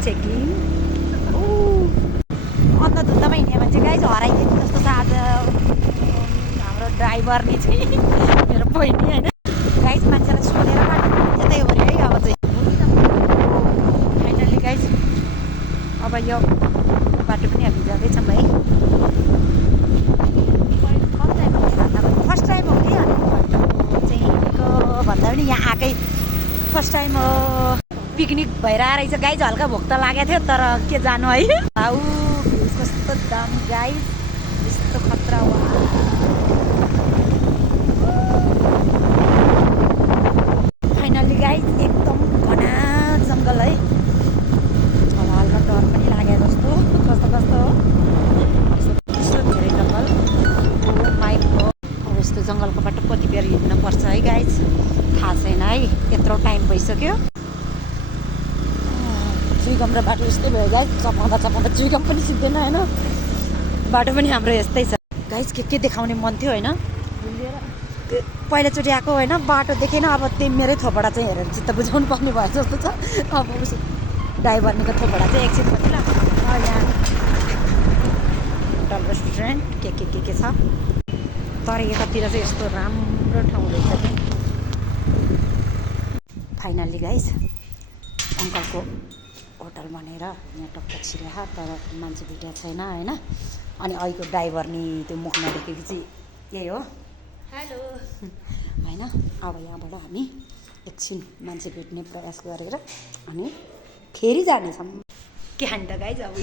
checking अन्धधुन्दामा हिँड्ने मान्छे guys हराइदिनु जस्तो छ आज हाम्रो ड्राइभर नि चाहिँ मेरो बहिनी होइन गाइज मान्छेलाई सोधेर बाटो यतै हो अरे है अब चाहिँ फाइनल्ली गाइज अब यो बाटो पनि हामी जाँदैछौँ है फर्स्ट टाइम हो कि अनि बाटो चाहिँ हिँडेको भन्दा पनि यहाँ आएकै फर्स्ट टाइम हो पिकनिक भएर आएर गाइज हल्का भोक त लागेको थियो तर के जानु है आऊ कस्तो दामी गाइज यस्तो खतरा हो फाइनल्ली गाइज एकदम घना जङ्गल है हल्का हल्का डर पनि लाग्यो जस्तो कस्तो कस्तो हो यस्तो धेरै जङ्गल माइक हो अब यस्तो जङ्गलको बाटो कति बेर हिँड्नु पर्छ है गाइज थाहा छैन है यत्रो टाइम भइसक्यो चुइगम र बाटो यस्तै भयो गाइज चपाउँदा चुइगम पनि सिक्दैन होइन बाटो पनि हाम्रो यस्तै छ गाइज के देखाउने मन थियो होइन पहिलोचोटि आएको होइन बाटो देखेन अब त्यही मेरै थोपडा चाहिँ हेरेर चित्त बुझाउनु पर्ने भयो जस्तो छ अब उस ड्राइभरनीको थोपडा चाहिँ एकछिन पनि ल यहाँ होटल रेस्टुरेन्ट के छ तर यतातिर चाहिँ यस्तो राम्रो ठाउँ रहेछ कि फाइनल्ली गाइज अङ्कलको होटल भनेर यहाँ टक्क छिरा तर मान्छे भेटेको छैन होइन अनि अहिलेको ड्राइभर नि त्यो मुख नदेखेको चाहिँ यही हो हेलो होइन अब यहाँबाट हामी एकछिन मान्छे भेट्ने प्रयास गरेर अनि फेरि जानेछौँ के खाने त गाइज अब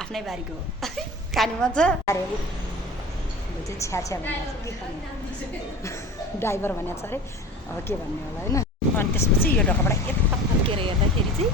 आफ्नै बारीको खाने मन छ अरे यो चाहिँ छ्या भनेको छ के खाने ड्राइभर भनेको छ अरे अब के भन्ने होला होइन अनि त्यसपछि यो ढोकाबाट यता फर्केर हेर्दाखेरि चाहिँ